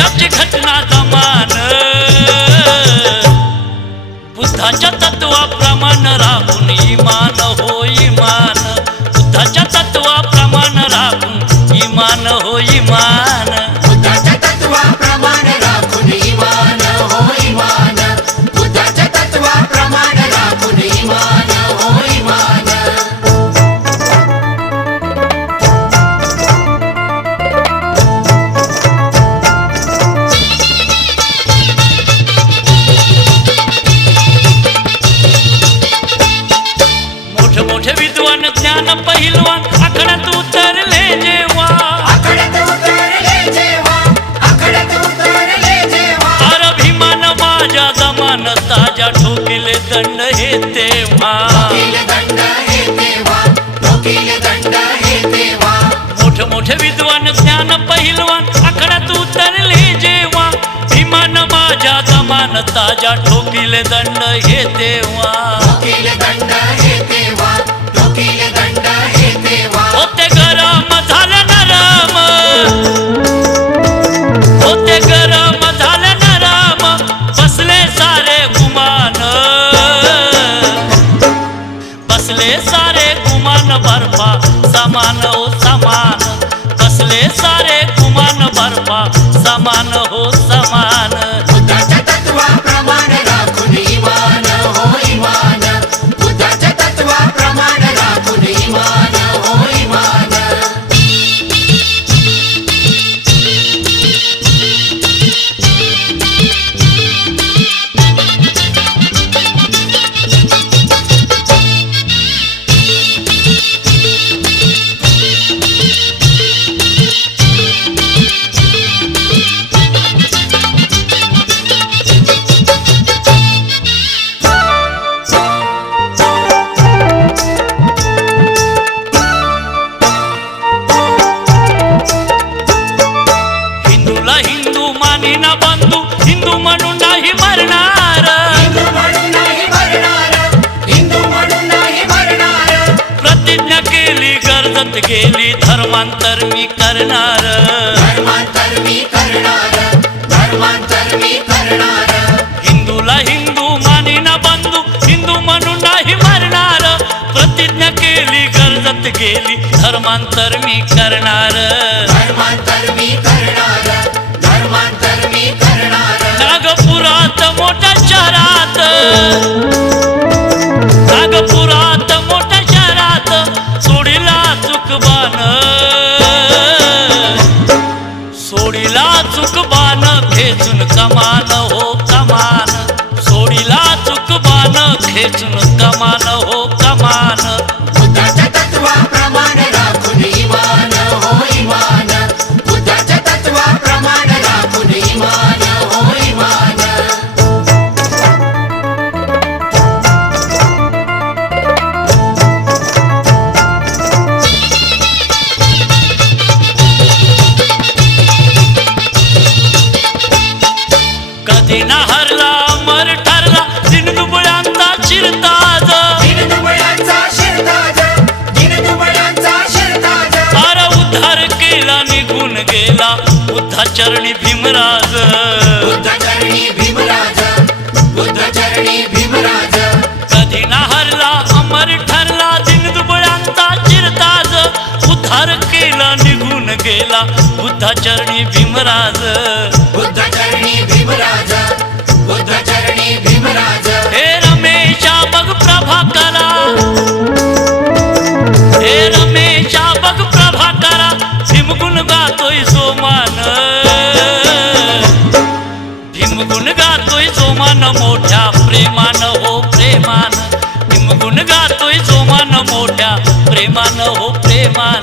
देशाची घटना जमान बुद्धाच्या तत्वाप्रमाणे राखून इमान हो इमान बुद्धाच्या तत्वाप्रमाणे राखून इमान हो इमान बुद्धाच्या तत्वाप्रमाणे राखून इमान हो इमान बुद्धाच्या तत्वाप्रमाणे राखून इमान हो इमान मोठे विद्वान ज्ञान पहिलवान आखड्यात उतरले जेव्हा आखड्यात उतरले जेव्हा आखड्यात उतरले जेव्हा अभिमान माझ्या जमान ताजा ठोकिले दंड हे तेव्हा ठोकिले दंड हे तेव्हा ठोकिले दंड हे तेव्हा मोठे विद्वान ज्ञान पहिलवान आखड्यात उतरले जेव्हा विमान माझ्या जमान ताजा ठोकिले दंड हे तेव्हा ठोकिले दंड हे तेव्हा ठोकिले दंड हे तेव्हा होते गरम झाले नरम होते गरम झाले नरम बसले सारे गुमान बसले सारे गुमान बर्फा समान हो समान बसले सारे गुमान बर्फा समान हो समान बुद्धाच्या तत्वाप्रमाणे राखून इमान हो इमान बुद्धाच्या तत्वाप्रमाणे राखून इमान हो इमान हिंदूला हिंदू मानिना बंधू हिंदू म्हणून नाही मरणार हिंदू म्हणून नाही मरणार हिंदू म्हणून नाही मरणार प्रतिज्ञा केली गरजत गेली धर्मांतर मी करणार धर्मांतर मी करणार धर्मांतर मी करणार हिंदूला हिंदू मानिना बंधू हिंदू म्हणून नाही मरणार प्रतिज्ञा केली गरजत गेली धर्मांतर मी करणार धर्मांतर मी करणार धर्मांतर मी करणार नागपुरात मोठ्या शहरात नागपुरात मोठ्या शहरात सोडीला चुकबान सोडीला चुकबान खेचून कमान हो कमान सोडीला चुकबान खेचून कमान हो कमान बुद्धाच्या तत्वाप्रमाणे राखून इमान हो इमान बुद्धाच्या तत्वाप्रमाणे राखून इमान हो इमान कधी ना हरला अमर ठरला दिनदुबळ्यांचा शिरताज दिनदुबळ्यांचा शिरताज दिनदुबळ्यांचा शिरताज अरे उद्धार केला निघून गेला बुद्धाचरणी भीमराज बुद्धचरणी भीमराज बुद्धचरणी भीमराज कधी ना हरला अमर ठरला दिनदुबळ्यांचा शिरताज उद्धार केला निघून गेला बुद्धाचरणी भीमराज बुद्धचरणी भीमराज बुद्धचरणी भीमराज हे रमेशा बघ प्रभाकरा हे रमेशा बघ प्रभाकरा भीमगुण गातोय सोमान भीमगुण गातोय सोमान मोठ्या प्रेमान हो प्रेमान भीमगुण गातोय सोमान मोठ्या प्रेमान हो प्रेमान